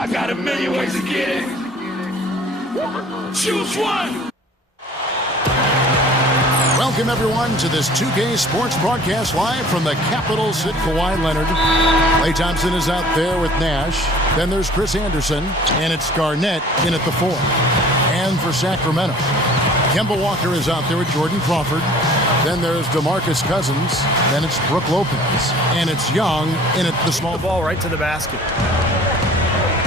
I got a million ways to get it. Choose one. Welcome, everyone, to this 2K Sports broadcast live from the capital city. Kawhi Leonard. Klay Thompson is out there with Nash. Then there's Chris Anderson, and it's Garnett in at the 4. And for Sacramento, Kemba Walker is out there with Jordan Crawford. Then there's DeMarcus Cousins. Then it's Brook Lopez. And it's Young in at the small. The ball right to the basket.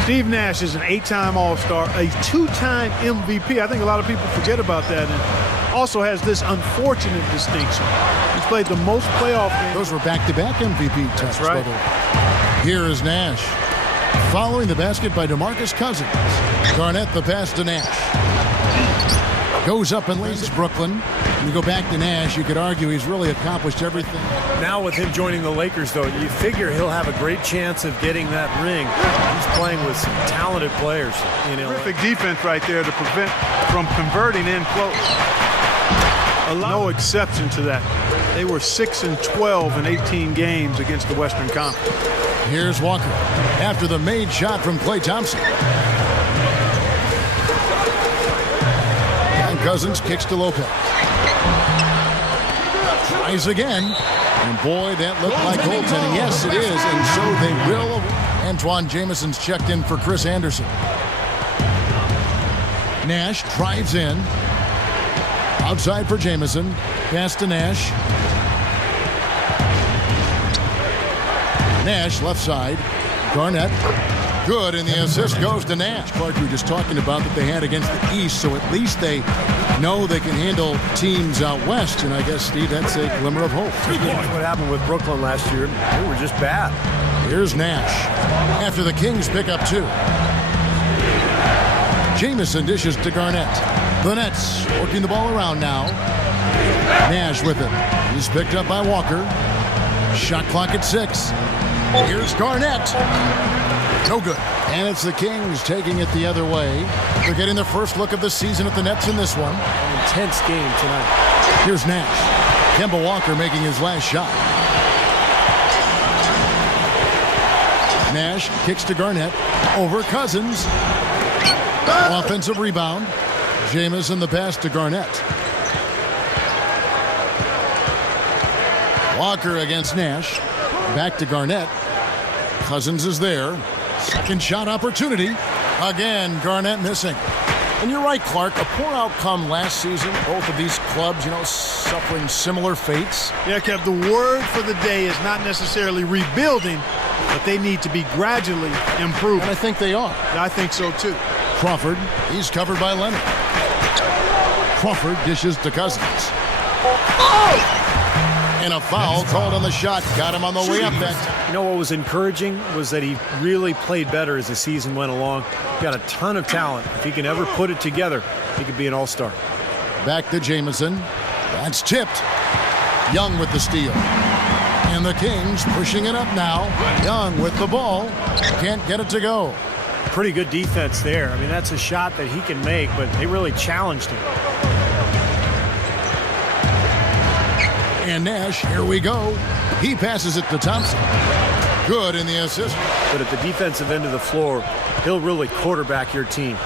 Steve Nash is an 8-time All-Star, a 2-time MVP. I think a lot of people forget about that. And also has this unfortunate distinction. He's played the most playoff games. Those were back-to-back MVP tests. That's right. Here is Nash. Following the basket by DeMarcus Cousins. Garnett the pass to Nash. Goes up and leads Brooklyn. When you go back to Nash, you could argue he's really accomplished everything. Now with him joining the Lakers, though, you figure he'll have a great chance of getting that ring. He's playing with some talented players. Terrific defense right there to prevent from converting in close. No exception to that. They were 6-12 in 18 games against the Western Conference. Here's Walker after the made shot from Klay Thompson. And Cousins kicks to Lopez. Tries again. And boy, that looked like goaltending. Yes, it is. And so they will. Antoine Jameson's checked in for Chris Anderson. Nash drives in. Outside for Jameson. Pass to Nash. Nash left side. Garnett. Good, and the assist goes to Nash. Clark, we were just talking about that they had against the East, so at least they know they can handle teams out West. And I guess, Steve, that's a glimmer of hope. That's what happened with Brooklyn last year. They were just bad. Here's Nash. After the Kings pick up 2. Jameson dishes to Garnett. The Nets working the ball around now. Nash with it. He's picked up by Walker. Shot clock at 6. Here's Garnett. No good. And it's the Kings taking it the other way. They're getting their first look of the season at the Nets in this one. An intense game tonight. Here's Nash. Kemba Walker making his last shot. Nash kicks to Garnett. Over Cousins. Offensive rebound. Jameson the pass to Garnett. Walker against Nash. Back to Garnett. Cousins is there. Second shot opportunity. Again, Garnett missing. And you're right, Clark. A poor outcome last season. Both of these clubs, suffering similar fates. Yeah, Kev, the word for the day is not necessarily rebuilding, but they need to be gradually improving. And I think they are. I think so, too. Crawford, he's covered by Leonard. Crawford dishes to Cousins. And a foul called on the shot. Got him on the way up that time. What was encouraging was that he really played better as the season went along. Got a ton of talent. If he can ever put it together, he could be an all-star. Back to Jameson. That's tipped. Young with the steal. And the Kings pushing it up now. Young with the ball. Can't get it to go. Pretty good defense there. I mean, that's a shot that he can make, but they really challenged him. And Nash, here we go. He passes it to Thompson. Good in the assist. But at the defensive end of the floor, he'll really quarterback your team.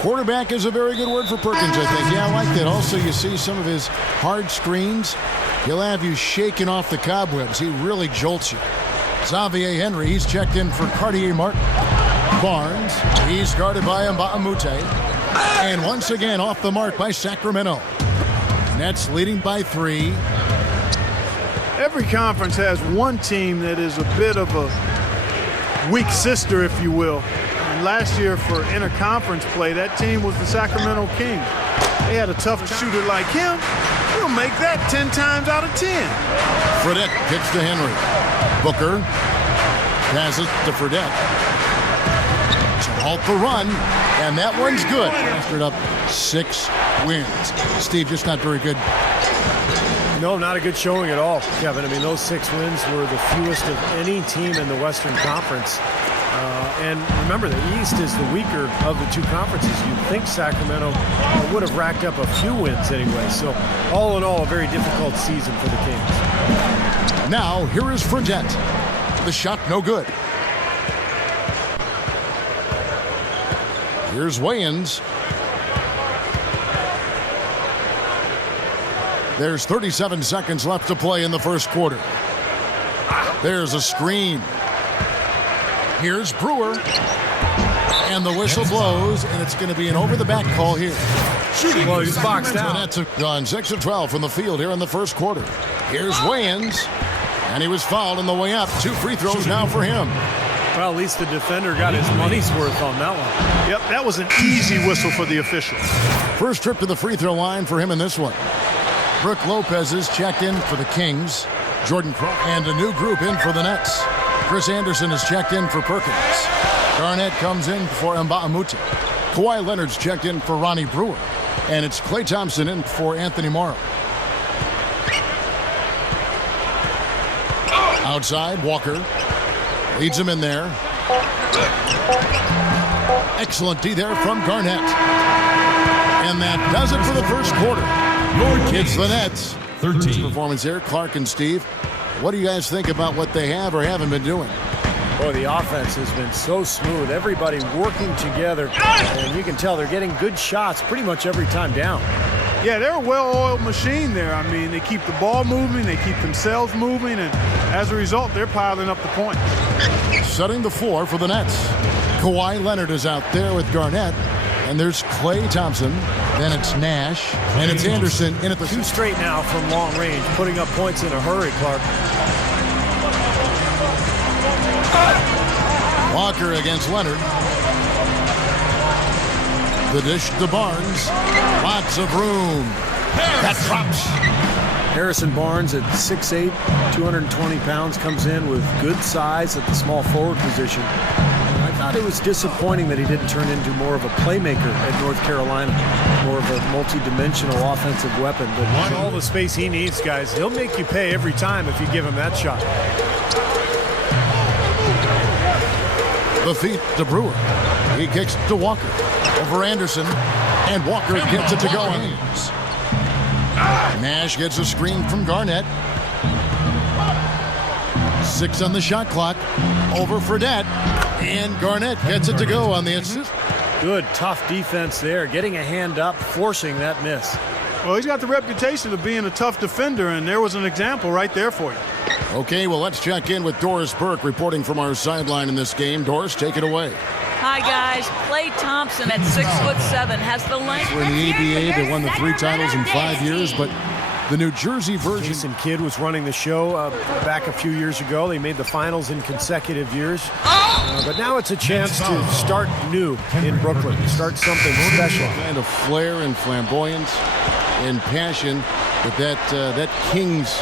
Quarterback is a very good word for Perkins, I think. Yeah, I like that. Also, you see some of his hard screens. He'll have you shaking off the cobwebs. He really jolts you. Xavier Henry, he's checked in for Cartier Martin. Barnes, he's guarded by Mbamute. And once again, off the mark by Sacramento. Nets leading by 3. Every conference has one team that is a bit of a weak sister, if you will. And last year for interconference play, that team was the Sacramento Kings. They had a tough shooter like him. He'll make that 10 times out of 10. Fredette kicks to Henry. Booker passes to Fredette. To halt the run, and that one's good. After up 6 wins. Steve, just not very good. No, not a good showing at all, Kevin. I mean, those 6 wins were the fewest of any team in the Western Conference. And remember, the East is the weaker of the 2 conferences. You'd think Sacramento would have racked up a few wins anyway. So, all in all, a very difficult season for the Kings. Now, here is Fredette. The shot no good. Here's Wayans. There's 37 seconds left to play in the first quarter. There's a screen. Here's Brewer. And the whistle blows, and it's going to be an over-the-back call here. Shooting. Well, he's boxed out. The Nets have gone 6 of 12 from the field here in the first quarter. Here's Wayans. And he was fouled on the way up. 2 free throws now for him. Well, at least the defender got his money's worth on that one. Yep, that was an easy whistle for the official. First trip to the free throw line for him in this one. Brooke Lopez is checked in for the Kings. Jordan Crawford and a new group in for the Nets. Chris Anderson is checked in for Perkins. Garnett comes in for Mba'amoute. Kawhi Leonard's checked in for Ronnie Brewer. And it's Klay Thompson in for Anthony Morrow. Outside, Walker leads him in there. Excellent D there from Garnett. And that does it for the first quarter. It's the Nets. 13. Performance here, Clark and Steve. What do you guys think about what they have or haven't been doing? Boy, the offense has been so smooth. Everybody working together. And you can tell they're getting good shots pretty much every time down. Yeah, they're a well-oiled machine there. I mean, they keep the ball moving, they keep themselves moving, and as a result, they're piling up the points. Setting the floor for the Nets. Kawhi Leonard is out there with Garnett, and there's Klay Thompson. Then it's Nash, and it's Anderson in at the 2 straight now from long range, putting up points in a hurry, Clark. Walker against Leonard. The dish to Barnes. Lots of room. That drops. Harrison Barnes at 6'8", 220 pounds, comes in with good size at the small forward position. I thought it was disappointing that he didn't turn into more of a playmaker at North Carolina, more of a multi-dimensional offensive weapon. But all the space he needs, guys, he'll make you pay every time if you give him that shot. The feet to Brewer. He kicks to Walker. Over Anderson. And Walker gets it to go. Nash gets a screen from Garnett. 6 on the shot clock. Over Fredette. And Garnett gets it to go on the assist. Good, tough defense there. Getting a hand up, forcing that miss. Well, he's got the reputation of being a tough defender, and there was an example right there for you. Okay, well, let's check in with Doris Burke reporting from our sideline in this game. Doris, take it away. Hi, guys. Klay Thompson at 6'7" has the length. We're in the ABA. They won the 3 titles in 5 years, but the New Jersey version. Jason Kidd was running the show back a few years ago. They made the finals in consecutive years. But now it's a chance to start new in Brooklyn, start something special. Kind of flair and flamboyance and passion that that Kings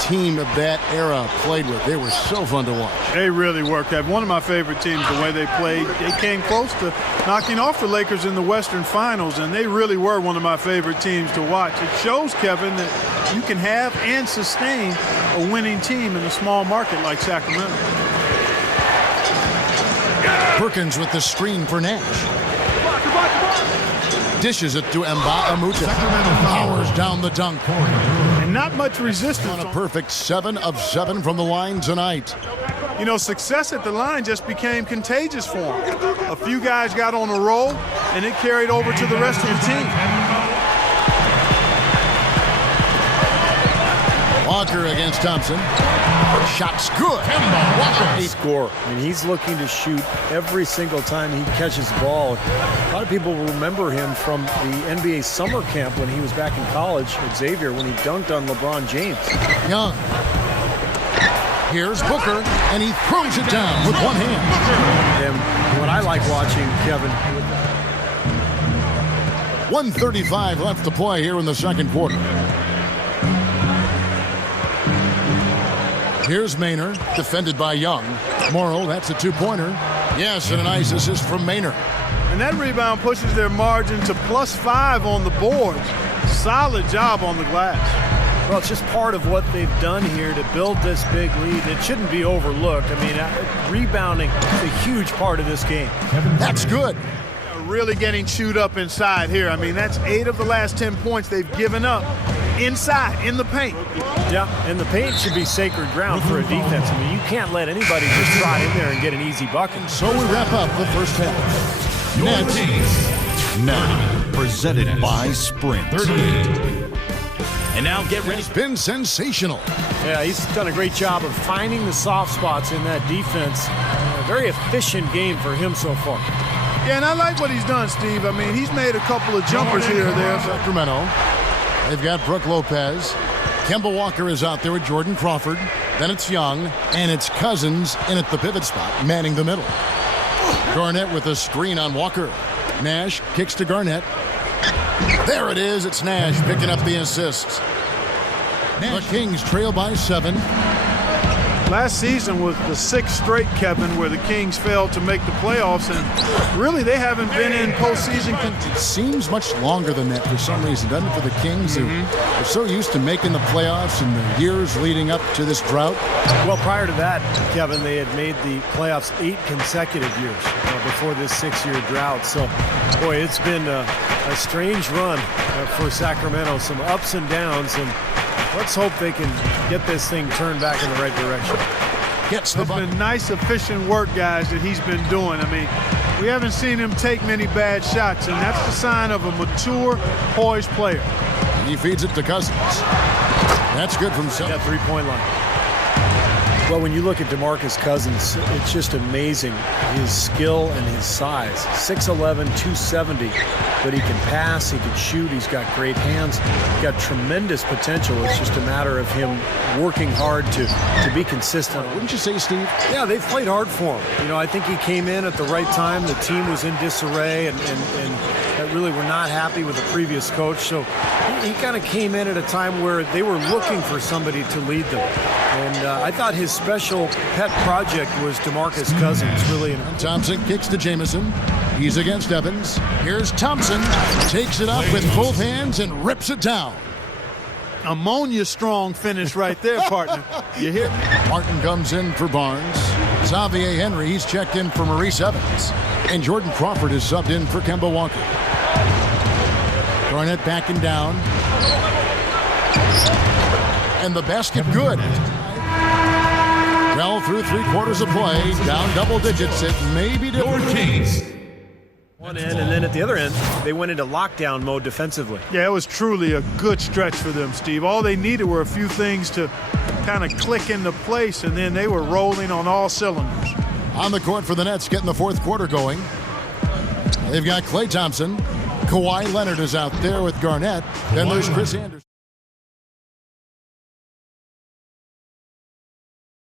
team of that era played with. They were so fun to watch. They really worked. One of my favorite teams, the way they played. They came close to knocking off the Lakers in the Western Finals, and they really were one of my favorite teams to watch. It shows, Kevin, that you can have and sustain a winning team in a small market like Sacramento. Perkins with the screen for Nash. Dishes it to Mba'amoute. Powers down the dunk. And not much resistance. On a perfect 7 of 7 from the line tonight. You know, success at the line just became contagious for him. A few guys got on a roll, and it carried over to the rest of the team. Walker against Thompson. Shot's good. Score. I mean, he's looking to shoot every single time he catches the ball. A lot of people remember him from the NBA summer camp when he was back in college at Xavier when he dunked on LeBron James. Young. Here's Booker, and he throws it down with one hand. And what I like watching, Kevin. 1:35 left to play here in the second quarter. Here's Maynard, defended by Young. Morrow, that's a 2-pointer. Yes, and a nice assist from Maynard. And that rebound pushes their margin to +5 on the board. Solid job on the glass. Well, it's just part of what they've done here to build this big lead. It shouldn't be overlooked. I mean, rebounding is a huge part of this game. That's good. Really getting chewed up inside here. I mean, that's 8 of the last 10 points they've given up inside, in the paint. Yeah, and the paint should be sacred ground for a defense. I mean, you can't let anybody just trot in there and get an easy bucket. So we wrap up the first half. Now, presented by Sprint. 38. And now get ready. It's been sensational. Yeah, he's done a great job of finding the soft spots in that defense. A very efficient game for him so far. Yeah, and I like what he's done, Steve. I mean, he's made a couple of jumpers here or there. Sacramento. They've got Brooke Lopez. Kemba Walker is out there with Jordan Crawford. Then it's Young, and it's Cousins in at the pivot spot, manning the middle. Garnett with a screen on Walker. Nash kicks to Garnett. There it is. It's Nash picking up the assist. The Kings trail by 7. Last season was the 6th straight, Kevin, where the Kings failed to make the playoffs, and really they haven't been in postseason. It seems much longer than that for some reason, doesn't it, for the Kings? They're so used to making the playoffs in the years leading up to this drought. Well, prior to that, Kevin, they had made the playoffs 8 consecutive years before this 6-year drought. So, boy, it's been a strange run for Sacramento, some ups and downs, and let's hope they can get this thing turned back in the right direction. Gets the It's bucket. been nice, efficient work, guys, that he's been doing. I mean, we haven't seen him take many bad shots, and that's the sign of a mature, poised player. He feeds it to Cousins. That's good from 7. That three-point line. Well, when you look at DeMarcus Cousins, it's just amazing, his skill and his size. 6'11", 270, but he can pass, he can shoot, he's got great hands, he's got tremendous potential. It's just a matter of him working hard to be consistent. Wouldn't you say, Steve? Yeah, they've played hard for him. You know, I think he came in at the right time. The team was in disarray, and really were not happy with the previous coach. So he kind of came in at a time where they were looking for somebody to lead them. And I thought his special pet project was DeMarcus Cousins, really. Thompson kicks to Jamison. He's against Evans. Here's Thompson. Takes it up with both hands and rips it down. Ammonia strong finish right there, partner. You hear me? Martin comes in for Barnes. Xavier Henry, he's checked in for Maurice Evans. And Jordan Crawford is subbed in for Kemba Walker. Garnett backing down. And the basket good. Well, through 3/4 of play, down double digits. It may be different. Kings. One end, and then at the other end, they went into lockdown mode defensively. Yeah, it was truly a good stretch for them, Steve. All they needed were a few things to kind of click into place, and then they were rolling on all cylinders. On the court for the Nets, getting the 4th quarter going. They've got Klay Thompson. Kawhi Leonard is out there with Garnett. Then there's Chris Anderson.